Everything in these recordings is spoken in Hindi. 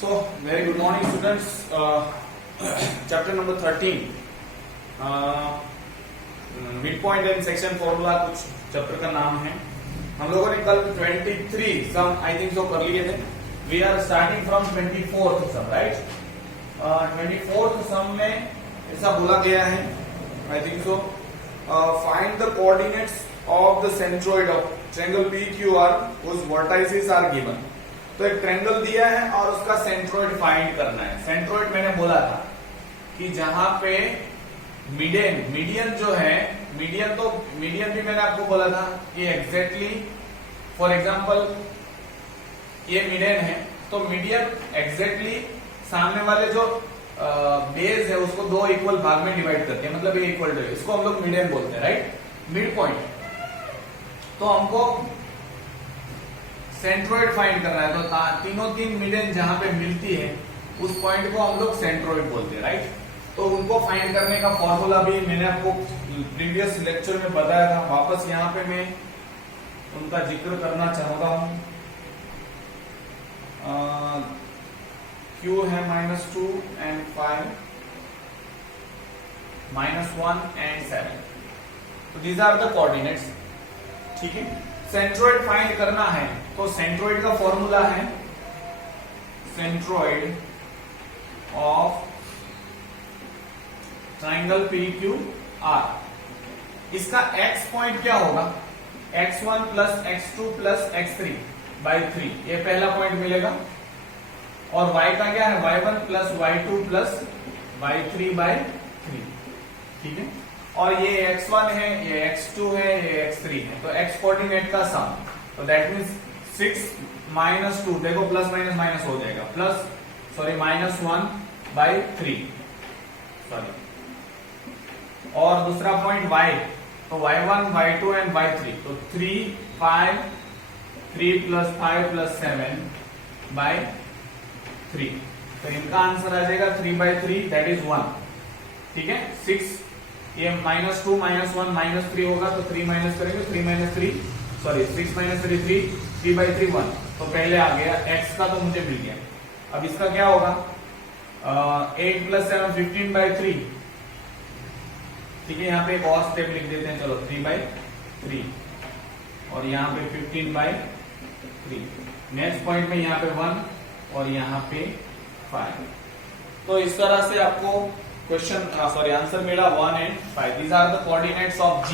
So, very good morning students. Chapter number 13. Mid point and section formula कुछ चैप्टर का नाम है. हम लोगों ने कल 23 सम आई थिंक सो कर लिए थे. We are starting from 24th sum, right. 24th sum में ऐसा बोला गया है, I think so, find the coordinates of the centroid of triangle PQR whose vertices are given. तो एक ट्रायंगल दिया है और उसका सेंट्रोइड फाइंड करना है. सेंट्रोइड मैंने बोला था कि जहां पे मीडियन जो है, मीडियन भी मैंने आपको बोला था कि एग्जैक्टली फॉर एग्जांपल ये मीडियन है, तो मीडियन एग्जैक्टली सामने वाले जो बेस है उसको दो इक्वल भाग में डिवाइड करते हैं, मतलब ये इक्वल टू, इसको हम लोग मीडियन बोलते हैं, राइट. Mid point. तो हमको सेंट्रोइड फाइंड करना है, तो तीन मीडियन जहां पे मिलती है उस पॉइंट को हम लोग सेंट्रोइड बोलते हैं, राइट. तो उनको फाइंड करने का फॉर्मूला भी मैंने आपको प्रीवियस लेक्चर में बताया था. वापस यहाँ पे मैं उनका जिक्र करना चाहता हूं. Q है -2 and 5, -1 and 7. तो दीज आर द कोऑर्डिनेट्स. ठीक है. सेंट्रोइड फाइंड करना है तो सेंट्रोइड का फॉर्मूला है सेंट्रोइड ऑफ ट्रायंगल PQR. इसका x पॉइंट क्या होगा? x1 plus x2 plus x3 by 3, ये पहला पॉइंट मिलेगा. और y का क्या है? y1 plus y2 plus y3 by 3. ठीक है. और ये x1 है, ये x2 है, ये x3 है. तो x कोऑर्डिनेट का सम, तो दैट मीन्स 6 माइनस 2, देखो प्लस माइनस माइनस हो जाएगा, प्लस सॉरी -1 बाई 3, सॉरी. और दूसरा पॉइंट y, तो y1 y2 एंड y3, तो 3 5 3 प्लस 5 प्लस 7 बाई 3. तो इनका आंसर आ जाएगा 3 बाई 3, दैट इज 1. ठीक है. 6, ये -2 -1 -3 होगा, तो 3 माइनस करेंगे, 3 माइनस 3, सॉरी 6 माइनस 3 3, 3 बाई 3 1. तो पहले आ गया x का, तो मुझे मिल गया. अब इसका क्या होगा? 8 प्लस 7 15 बाई 3. ठीक है. यहाँ पे एक और स्टेप लिख देते हैं, चलो 3 बाई 3, और यहाँ पे 15 बाई 3. नेक्स्ट पॉइंट में यहाँ पे 1 और यहाँ पे 5. तो इस तरह से आपको क्वेश्चन सॉरी आंसर मिला 1 and 5. These are the coordinates of G.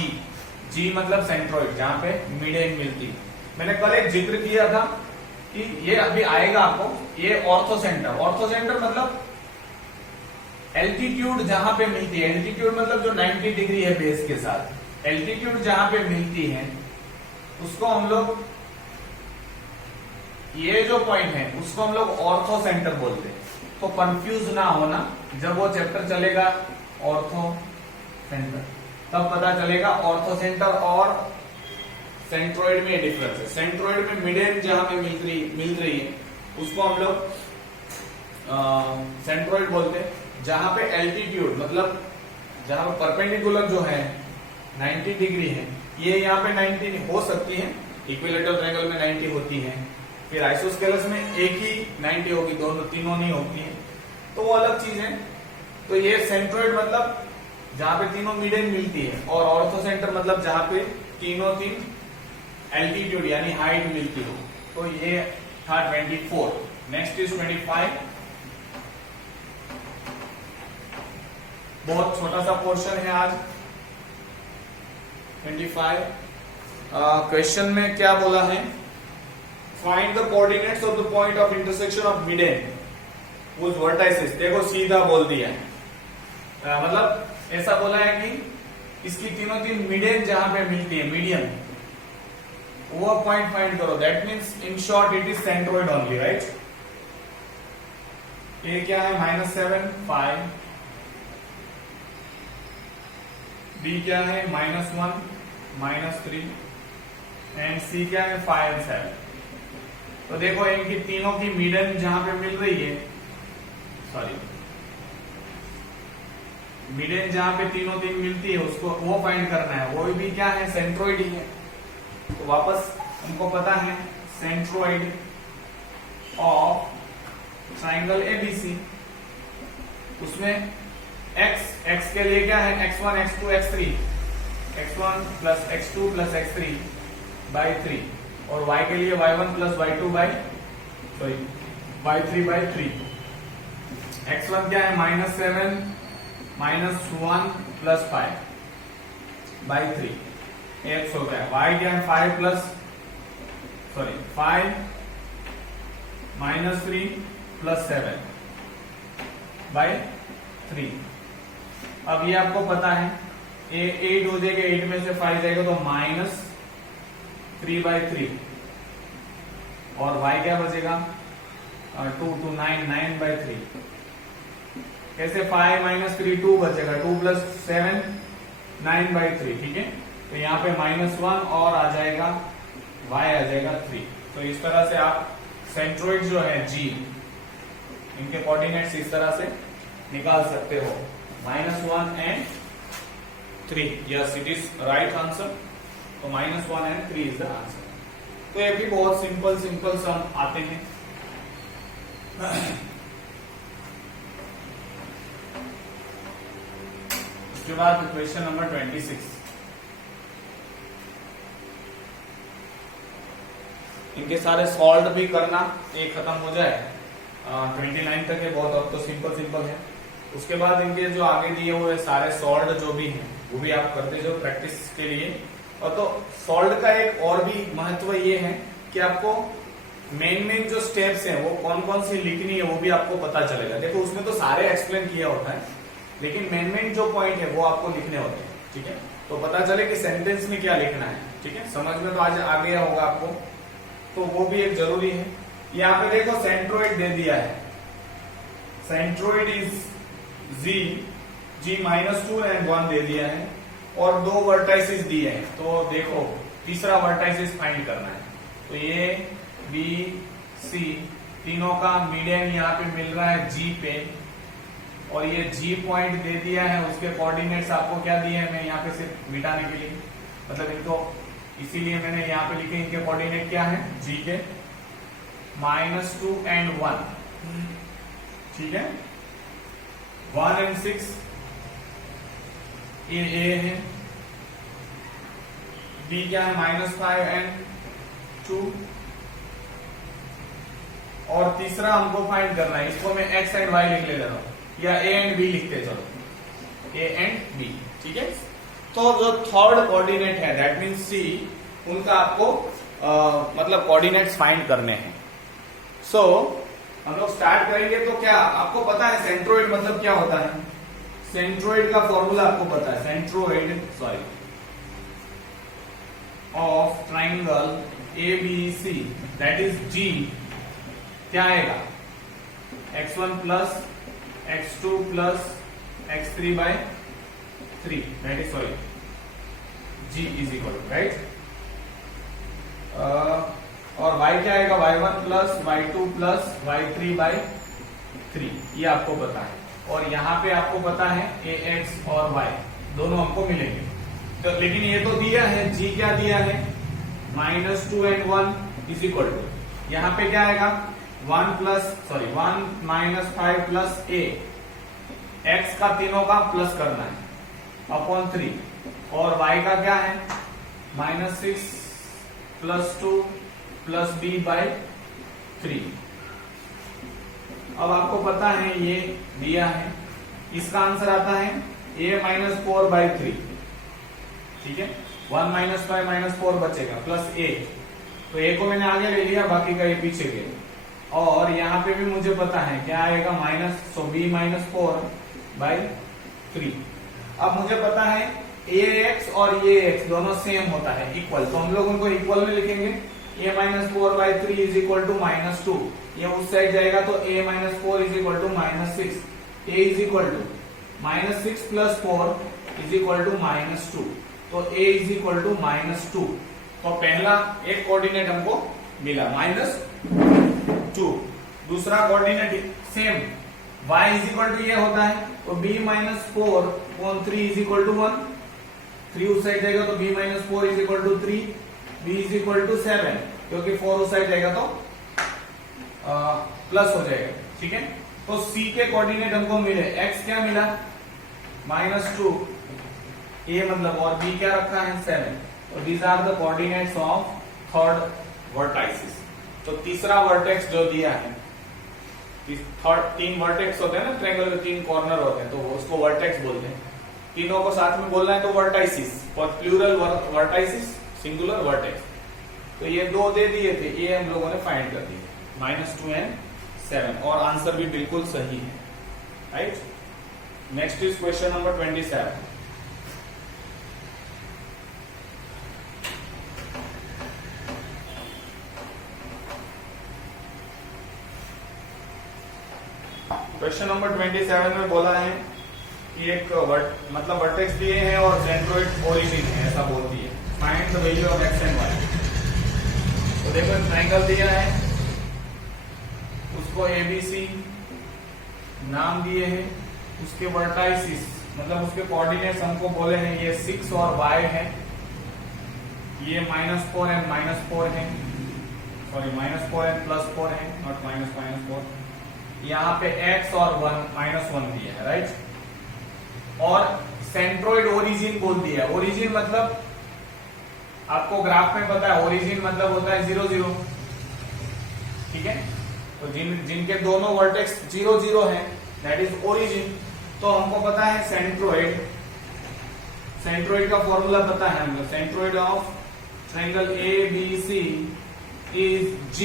G मतलब सेंट्रोइड, जहां पे मीडियन मिलती. मैंने कल एक जिक्र किया था कि ये अभी आएगा आपको, ये ऑर्थो सेंटर मतलब एल्टीट्यूड जहां पे मिलती है. एल्टीट्यूड मतलब जो 90 डिग्री है बेस के साथ, एल्टीट्यूड जहां पे मिलती है उसको हम लोग, ये जो पॉइंट है उसको हम लोग ऑर्थो सेंटर बोलते हैं. तो कंफ्यूज ना होना, जब वो चैप्टर चलेगा ऑर्थो सेंटर, तब पता चलेगा ऑर्थो सेंटर और सेंट्रोइड में डिफरेंस है. सेंट्रोइड में मिडियन जहां पे मिल रही है उसको हम लोग सेंट्रोइड बोलते हैं. जहां पे एल्टीट्यूड मतलब जहां पे परपेंडिकुलर जो है 90 डिग्री है, ये यहाँ पे 90 हो सकती है, इक्विलेटरल ट्रायंगल में 90 होती है, फिर आइसोस्केलस में एक ही 90 होगी, तीनों नहीं होती है, तो वो अलग चीज है. तो ये सेंट्रोइड मतलब जहां पे तीनों मीडियन मिलती है, और ऑर्थो सेंटर मतलब जहां पे तीन एल्टीट्यूड यानी हाइट मिलती हो. तो ये था 24. Next is 25. बहुत छोटा सा पोर्शन है आज 25. क्वेश्चन में क्या बोला है? Find the coordinates of the point of intersection of median whose vertices. देखो सीधा बोल दिया है, मतलब ऐसा बोला है कि इसकी तीन मीडियन जहां पे मिलती है, मीडियन, वो पॉइंट फाइंड करो. That means in short it is centroid only, right. ये क्या है? -7 5. B क्या है? -1 -3. एंड C क्या है? 5 and 7. तो देखो इनकी तीनों की मीडियन जहां पे मिल रही है, सॉरी मीडियन जहां पे तीन मिलती है उसको वो फाइंड करना है. वो भी क्या है? सेंट्रोइड ही है. तो वापस हमको पता है सेंट्रोइड ऑफ ट्राइंगल ABC, उसमें x के लिए क्या है, x1 x2 x3, x1 plus x2 plus x3 by 3, और y के लिए y1 plus y2 y3 by 3। x1 क्या है, -7 -1 प्लस 5 बाई 3, x हो गया। y क्या है, 5 -3 प्लस 7 बाई 3। अब ये आपको पता है, 8 हो जाएगा, 8 में से 5 जाएगा तो -3 बाई 3, और y क्या बचेगा, 2 9 बाई 3। कैसे, 5 -3 2 बचेगा, 2 प्लस 7 9 बाई 3, ठीक है। तो यहाँ पे -1 और आ जाएगा, y आ जाएगा 3। तो इस तरह से आप सेंट्रोइड जो है G, इनके कोऑर्डिनेट्स इस तरह से निकाल सकते हो, -1 and 3। Yes, it is right answer. तो -1 and 3 इज द आंसर। तो ये भी बहुत सिंपल सम आते हैं। उसके बाद क्वेश्चन नंबर 26, इनके सारे सॉल्व भी करना, एक खत्म हो जाए, 29 तक है, बहुत अब तो सिंपल है। उसके बाद इनके जो आगे दिए हुए सारे सॉल्व जो भी हैं वो भी आप करते जाओ प्रैक्टिस के लिए। और तो सॉल्व का एक और भी महत्व ये है कि आपको मेन जो स्टेप्स हैं वो कौन कौन सी लिखनी है वो भी आपको पता चलेगा। देखो उसमें तो सारे एक्सप्लेन किया होता है, लेकिन मेन जो पॉइंट है वो आपको लिखने होते हैं, ठीक है। तो पता चले कि सेंटेंस में क्या लिखना है, ठीक है। समझ में तो आज आ गया होगा आपको, तो वो भी एक जरूरी है। यहाँ पे देखो सेंट्रोइड दे दिया है, सेंट्रोइड इज G -2 and 1 दे दिया है, और 2 वर्टाइसिस दिए हैं। तो देखो तीसरा वर्टाइसिस फाइंड करना है। तो ये B C तीनों का मीडियन यहाँ पे मिल रहा है G पे, और ये G पॉइंट दे दिया है, उसके कोऑर्डिनेट्स आपको क्या दिए हैं, मैं यहाँ पे सिर्फ मिटाने के लिए, मतलब इनको इसीलिए मैंने यहाँ पे लिखे, इनके कोऑर्डिनेट क्या है, G के -2 and 1, ठीक है। 1 and 6 ये A है, B क्या है, -5 and 2, और तीसरा हमको फाइंड करना है, इसको मैं x and y लिख ले रहा हूं, या A and B लिखते चलो, A and B, ठीक है। तो जो थर्ड कोऑर्डिनेट है दैट मीन्स C, उनका आपको मतलब कोऑर्डिनेट्स फाइंड करने हैं। सो हम लोग स्टार्ट करेंगे। तो क्या आपको पता है सेंट्रोइड मतलब क्या होता है, सेंट्रोइड का फॉर्मूला आपको पता है, centroid of triangle ABC that is G क्या आएगा, x1 plus x2 plus x3 by 3, that is G is equal, right. और y क्या आएगा, y1 plus y2 plus y3 by 3, ये आपको पता है। और यहाँ पे आपको पता है ax और y दोनों हमको मिलेंगे। तो लेकिन ये तो दिया है, G क्या दिया है, -2 and 1 इज इक्वल टू, यहाँ पे क्या आएगा, 1 -5 प्लस a, x का तीनों का प्लस करना है अपॉन 3, और y का क्या है, -6 प्लस 2 प्लस b बाई 3। अब आपको पता है ये दिया है, इसका आंसर आता है a -4 बाई 3, ठीक है। 1 -5 -4 बचेगा प्लस a, तो a को मैंने आगे ले लिया, बाकी का ये पीछे गया। और यहाँ पे भी मुझे पता है क्या आएगा, b -4 बाई 3। अब मुझे पता है ax और ये x दोनों सेम होता है, इक्वल, तो हम लोग उनको इक्वल में लिखेंगे। a -4 by 3 is equal to -2, ये उस साइड जाएगा तो a -4 is equal to -6, a is equal to -6 plus 4 is equal to -2, तो a इज इक्वल टू -2। तो पहला एक कोऑर्डिनेट हमको मिला -2, दूसरा coordinate same y is equal to ये होता है, तो b -4 upon 3 is equal to 1, 3 उस साइड जाएगा तो b -4 is equal to 3, b is equal to 7, क्योंकि 4 उस साइड जाएगा तो प्लस हो जाएगा, ठीक है। तो सी के कोऑर्डिनेट हमको मिले, एक्स क्या मिला -2, ए मतलब, और बी क्या रखा है 7। तो these are the coordinates of third vertices. तो तीसरा वर्टेक्स जो दिया है, तीन वर्टेक्स होते हैं ना ट्रायंगल के, 3 कॉर्नर होते हैं, तो उसको वर्टेक्स बोलते हैं। तीनों को साथ में बोलना है तो वर्टाइसिस, और प्लूरल वर्टाइसिस, सिंगुलर वर्टेक्स। तो ये 2 दे दिए थे, ये हम लोगों ने फाइंड कर दिए, -2 and 7, और आंसर भी बिल्कुल सही है, right. Next is question number 27। Question number 27 में बोला है कि एक मतलब वर्टेक्स दिए हैं और सेंट्रोइड ओरिजिन है, ऐसा बोल दिए। Find the value of x and y. तो देखो ट्रायंगल दिया है, उसको ABC नाम दिए हैं, उसके वर्टाइसिस मतलब उसके कोऑर्डिनेट्स हमको बोले हैं, ये 6 और y है, ये -4 and -4 है, सॉरी -4 and +4 है, नॉट -4। यहाँ पे x और 1 दिया है, राइट। और सेंट्रोइड ओरिजिन बोल दिया है। ओरिजिन मतलब आपको ग्राफ में पता है, ओरिजिन मतलब होता है 0 0, ठीक है। तो जिनके दोनों वर्टेक्स 0 0 है, दैट इज ओरिजिन। तो हमको पता है सेंट्रोइड का फॉर्मूला पता है हमको, centroid of triangle ABC is G,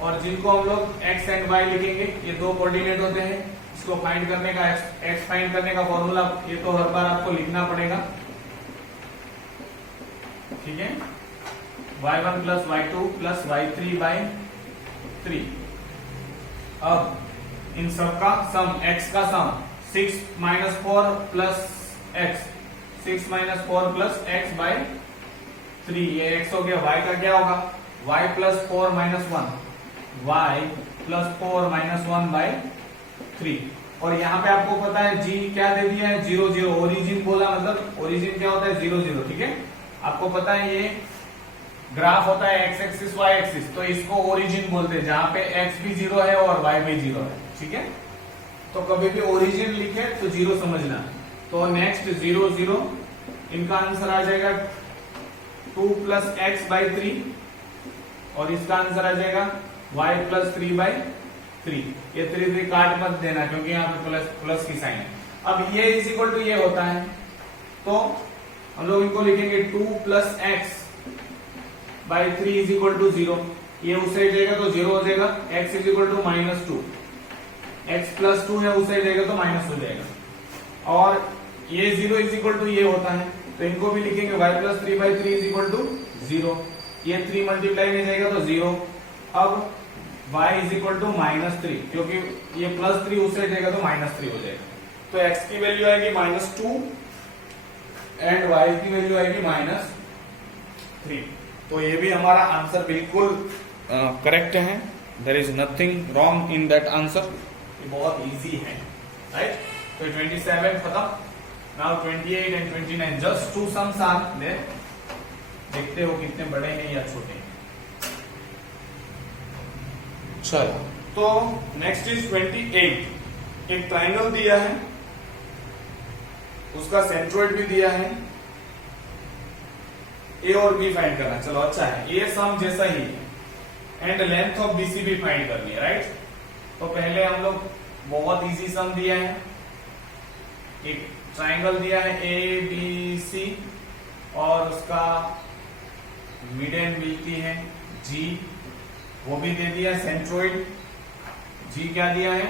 और जिनको हम लोग x एंड y लिखेंगे, ये 2 कोऑर्डिनेट होते हैं। इसको फाइंड करने का, x फाइंड करने का फॉर्मूला ये तो हर बार आपको लिखना पड़ेगा, ठीक है। y1 + y2 + y3/3। अब इन सब का सम, x का सम 6 - 4 + x, 6 - 4 + x/3, ये x हो गया। y का क्या होगा, y + 4 - 1, y + 4 - 1/3। और यहाँ पे आपको पता है g क्या दे दिया है, 0 0। ओरिजिन बोला मतलब ओरिजिन क्या होता है, 0 0, ठीक है। आपको पता है ये ग्राफ होता है x एक्सिस y एक्सिस, तो इसको ओरिजिन बोलते हैं, जहां पे x भी 0 है और y भी 0 है, ठीक है। तो कभी भी ओरिजिन लिखे तो 0 समझना। तो नेक्स्ट 0 0, इनका आंसर आ जाएगा 2 + x/3, और इसका आंसर आ जाएगा y + 3/3। ये 3 3 काट मत देना, क्योंकि यहाँ पे प्लस की साइन है। अब ये इज इक्वल टू ये होता है, तो हम लोग इनको लिखेंगे 2 + x/3 इज इक्वल टू 0। ये उस साइड जाएगा तो 0 हो जाएगा, x is equal to -2, x + 2 है, उस साइड जाएगा तो माइनस हो जाएगा। और ये 0 इज इक्वल टू ये होता है, तो इनको भी लिखेंगे y + 3/3 इज इक्वल टू 0। ये 3 मल्टीप्लाई में जाएगा तो 0। अब y इज इक्वल टू -3, क्योंकि ये +3 उस साइड जाएगा तो -3 हो जाएगा। तो x की वैल्यू आएगी -2 एंड y की वैल्यू आएगी -3। तो ये भी हमारा आंसर बिल्कुल करेक्ट है, there is nothing wrong in that answer. ये बहुत इजी है, राइट। तो 27 खत्म। Now 28 and 29, just 2 sums are there. देखते हो कितने बड़े हैं या छोटे हैं। चलो, तो नेक्स्ट इज 28। एक ट्रायंगल दिया है, उसका सेंट्रोइड भी दिया है, ए और बी फाइंड करना। चलो अच्छा है, ये सम जैसा ही है, एंड लेंथ ऑफ BC भी फाइंड करनी है, राइट। तो पहले हम लोग बहुत इजी सम दिया है, एक ट्रायंगल दिया है ABC, और उसका मिड मिलती है G, वो भी दे दिया। सेंट्रोइड G क्या दिया है,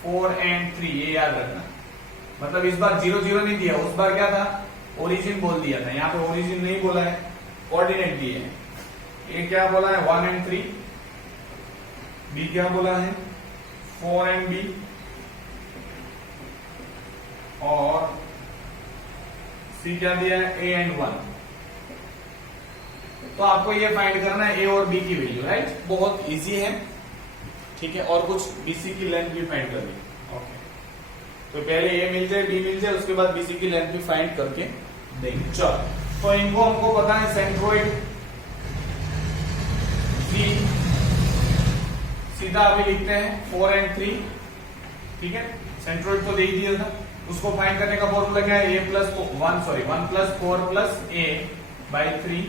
4 and 3, ये याद रखना। मतलब इस बार 0 0 नहीं दिया, उस बार क्या था, ओरिजिन बोल दिया था। यहाँ पे ओरिजिन नहीं बोला है, कोऑर्डिनेट दिए हैं। ये क्या बोला है, 1 and 3, B क्या बोला है, 4 and B, और C क्या दिया है, A and 1। तो आपको ये फाइंड करना है A और B की वैल्यू, राइट। बहुत इजी है, ठीक है। और कुछ BC की लेंथ भी फाइंड करनी है, ओके। तो पहले A मिल जाए, B मिल जाए, उसके बाद BC की लेंथ भी फाइंड करके देंगे। चलो, तो इनको हमको पता है, सेंट्रोइड C सीधा अभी लिखते हैं 4 and 3, ठीक है, सेंट्रोइड तो दे ही दिया था, उसको फाइंड करने का फॉर्मूला क्या है, one plus 4 plus a by 3,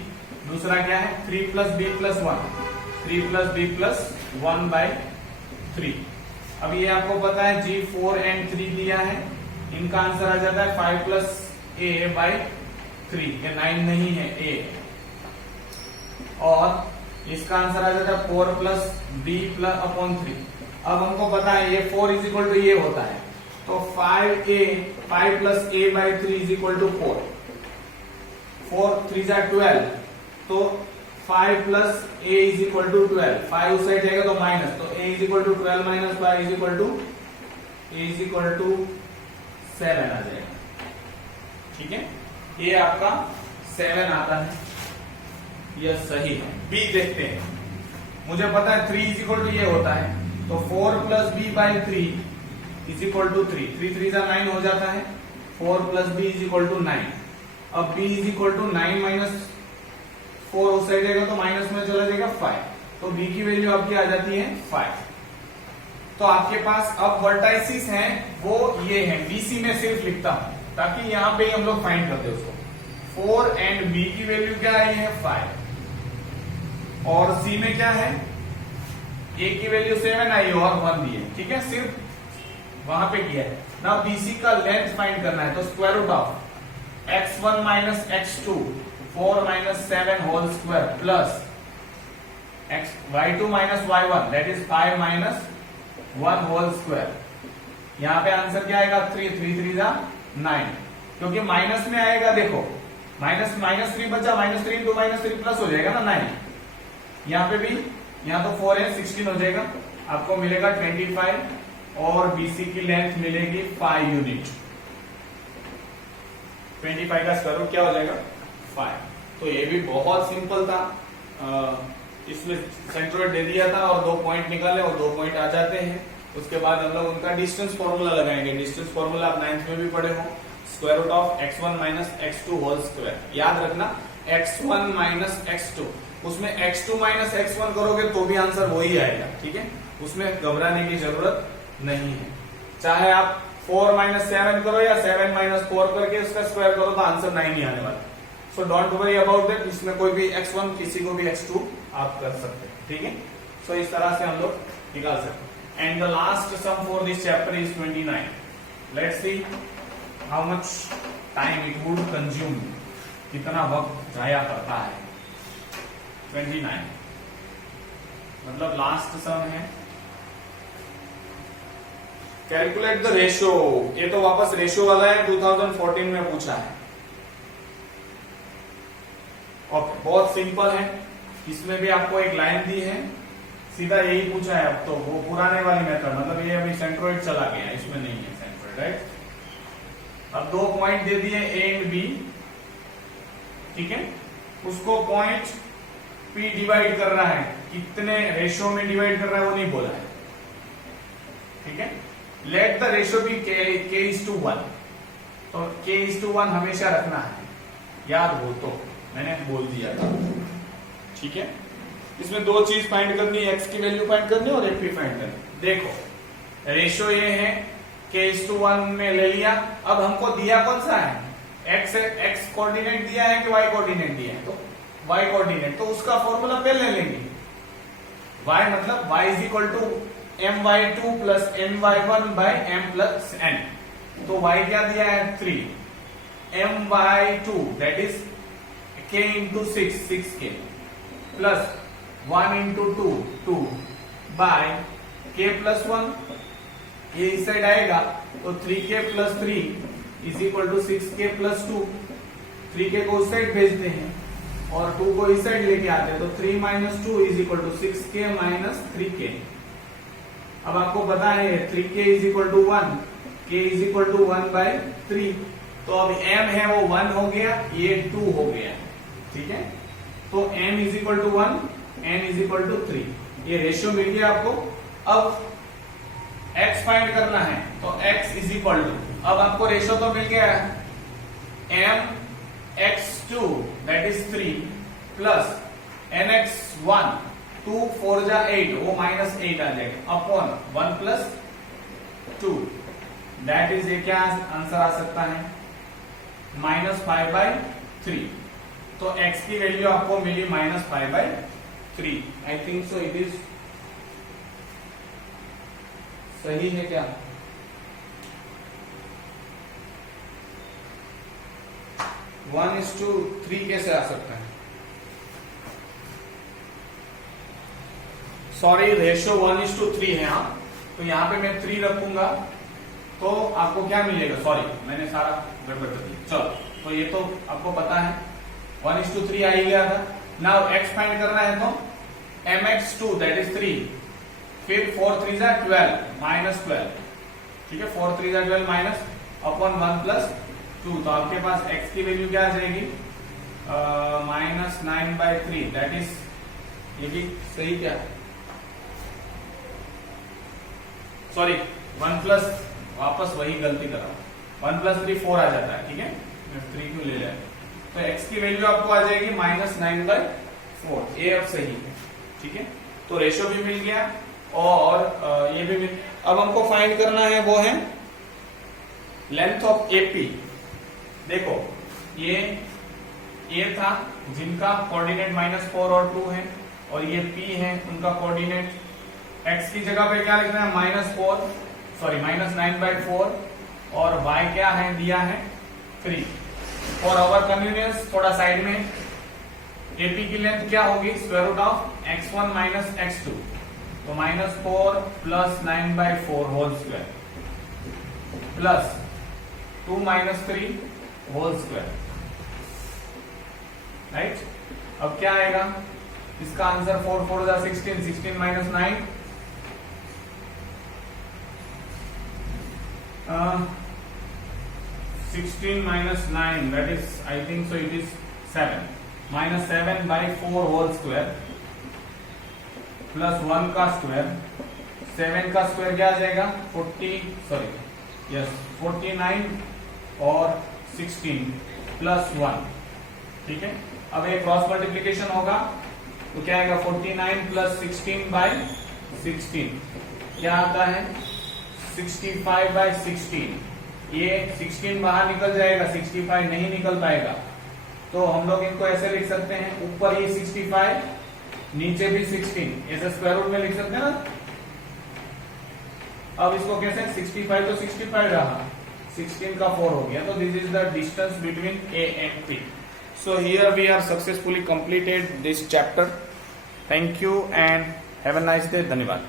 दूसरा क्या है 3 plus b plus 1, 3 plus b plus 1 by 3। अब ये आपको पता है जी 4 and 3 दिया है, इनका आंसर आ जाता है 5 प्लस ए बाई 3, ये 9 नहीं है ए, और इसका आंसर आ जाता है 4 प्लस बी प्लस अपॉन 3। अब हमको पता है ये 4 इज इक्वल टू ये होता है, तो 5 plus a by 3 is equal to 4 3 जा 12, तो 5 plus a is equal to 12, 5 उस साइड जाएगा तो माइनस, तो a is equal to 12 minus 5 is equal to 7 आ जाएगा, ठीक है, ये आपका 7 आता है, यह सही है। बी देखते हैं, मुझे पता है 3 इज इक्वल टू ये होता है, तो 4 plus b by 3 is equal to 3, 3 जा 9 हो जाता है, 4 plus b is equal to 9। अब b is equal to 9 minus 4 उस साइड जाएगा तो माइनस में चला जाएगा 5, तो बी की वैल्यू आपकी आ जाती है 5। तो आपके पास अब वर्टाइसिस हैं वो ये हैं, बीसी में सिर्फ लिखता हूं ताकि यहां पे हम लोग फाइंड करते उसको। 4 एंड बी की वैल्यू क्या आई है 5, और सी में क्या है, ए की वैल्यू 7 आई और 1 दी है, ठीक है, सिर्फ वहां पे किया है ना। बीसी का लेंथ फाइंड करना है, तो square root of x1 minus x2 4 minus 7 whole square plus y2 minus y1 that is 5 minus 1 whole square. यहां पे आंसर क्या आएगा 3 जा 9, क्योंकि माइनस में आएगा, देखो माइनस 3 बचा, -3 इंटू -3 प्लस हो जाएगा ना 9, यहां पे भी, यहां तो 4 है 16 हो जाएगा, आपको मिलेगा 25, और बीसी की लेंथ मिलेगी 5 यूनिट। 25 का स्क्वायर रूट क्या हो जाएगा 5। तो ये भी बहुत सिंपल था, इसमें सेंट्रोइड दे दिया था और 2 पॉइंट निकाले और 2 पॉइंट आ जाते हैं। उसके बाद हम लोग उनका डिस्टेंस फॉर्मूला लगाएंगे, डिस्टेंस फॉर्मूला आप 9th में भी पढ़े हो, square root of x1 minus x2 whole square. याद रखना x1 माइनस x2, उसमें x2 माइनस x1 करोगे तो भी आंसर वही आएगा, ठीक है, उसमें घबराने की जरूरत नहीं है। चाहे आप 4 माइनस 7 करो या 7 माइनस 4 करके उसका स्क्वायर करो तो आंसर 9 ही आने वाला। So don't worry about that, इसमें कोई भी x1 किसी को भी x2 आप कर सकते हैं, ठीक है। सो इस तरह से हम लोग निकाल सकते हैं। And the last sum for this chapter is 29। Let's see how much time it would consume, कितना वक्त जाया करता है। 29 मतलब लास्ट सम है, कैलकुलेट द रेशियो। ये तो वापस रेशियो वाला है, 2014 में पूछा है। ओके, बहुत सिंपल है, इसमें भी आपको एक लाइन दी है, सीधा यही पूछा है। अब तो वो पुराने वाली मेथड, मतलब ये अभी सेंट्रोइड चला गया, इसमें नहीं है सेंट्रोइड, राइट। अब 2 पॉइंट दे दिए ए एंड बी, ठीक है, उसको पॉइंट पी डिवाइड कर रहा है, कितने रेशियो में डिवाइड कर रहा है वो नहीं बोला है, ठीक है। Let the ratio B k:1, तो k:1 हमेशा रखना है, याद हो तो मैंने बोल दिया था, ठीक है। इसमें 2 चीज फाइंड करनी है, x की वैल्यू फाइंड करनी और एफ फाइंड करनी। देखो रेशियो ये है, k:1 में ले लिया। अब हमको दिया कौन सा है, x कोऑर्डिनेट दिया है कि y कोऑर्डिनेट दिया है, तो y कोऑर्डिनेट, तो उसका फॉर्मूला पहले लेंगे। y मतलब y is equal to my2 plus my1 by m plus n, तो y क्या दिया है 3, my2 that is k into 6k plus 1 into 2 by k plus 1, ये इस साइड आएगा तो 3k plus 3 is equal to 6k plus 2, 3k को उस साइड भेजते हैं और 2 को इस साइड लेके आते हैं, तो 3 minus 2 is equal to 6k minus 3k। अब आपको पता है 3k is equal to 1, k is equal to 1 by 3, तो अब m है वो 1 हो गया, ये 2 हो गया, ठीक है। तो m is equal to 1, n is equal to 3, ये रेशियो मिल गया आपको। अब x फाइंड करना है, तो x इज इक्वल टू, अब आपको रेशियो तो मिल गया m x2 that is 3 plus nx1 2 4 जा 8, वो -8 आ जाएगा अपॉन 1 प्लस 2, दैट इज ये क्या आंसर आ सकता है -5/3। तो x की वैल्यू आपको मिली -5/3। आई थिंक सो इट इज सही है क्या? वन इज टू थ्री कैसे आ सकता है? सॉरी, रेशियो 1:3 है यहाँ, तो यहाँ पे मैं 3 रखूंगा तो आपको क्या मिलेगा? सॉरी, मैंने सारा गड़बड़ कर दिया। चलो, तो ये तो आपको पता है 1:3 आ ही गया था। नाउ x फाइंड करना है तो mx2 दैट इज 3, फिर 4 3 जा 12 -12, ठीक है, 4 3 जा 12 माइनस अपॉन 1 प्लस 2, तो आपके पास x की वैल्यू क्या आ जाएगी -9/3, दैट इज, ये भी सही क्या? सॉरी, 1 प्लस, वापस वही गलती कर रहा हूं, 1 प्लस 3 4 आ जाता है, ठीक है, 3 क्यों ले लिया? तो x की वैल्यू आपको आ जाएगी -9/4, ये अब सही है, ठीक है। तो रेशियो भी मिल गया और ये भी मिल। अब हमको फाइंड करना है वो है लेंथ ऑफ AP। देखो, ये था जिनका कोऑर्डिनेट -4 और 2 है, और ये P है, उनका कोऑर्डिनेट x की जगह पे क्या लिखना है -9/4, और y क्या है दिया है 3। फॉर आवर कन्वीनियंस थोड़ा साइड में AP की लेंथ क्या होगी √(x1 - x2), तो -4 + 9/4 whole square plus 2 - 3 whole square, right. अब क्या आएगा इसका आंसर? 4 4 जा 16, 16 - 9 16 - 9, that is, I think so it is 7, -7/4 whole square plus 1 का स्क्वायर, 7 का स्क्वायर क्या आ जाएगा 49 और 16 प्लस 1, ठीक है। अब एक क्रॉस मल्टीप्लीकेशन होगा तो क्या आएगा 49 + 16/16 क्या आता है 65/16। ये 16 बाहर निकल जाएगा, 65 नहीं निकल पाएगा, तो हम लोग इनको ऐसे लिख सकते हैं, ऊपर ये 65, नीचे भी 16, ऐसे स्क्वायर रूट में लिख सकते हैं ना। अब इसको कैसे 65 तो 65 रहा, 16 का 4 हो गया, तो this is the distance between A and P। So here we have successfully completed this chapter. Thank you and have a nice day. धन्यवाद।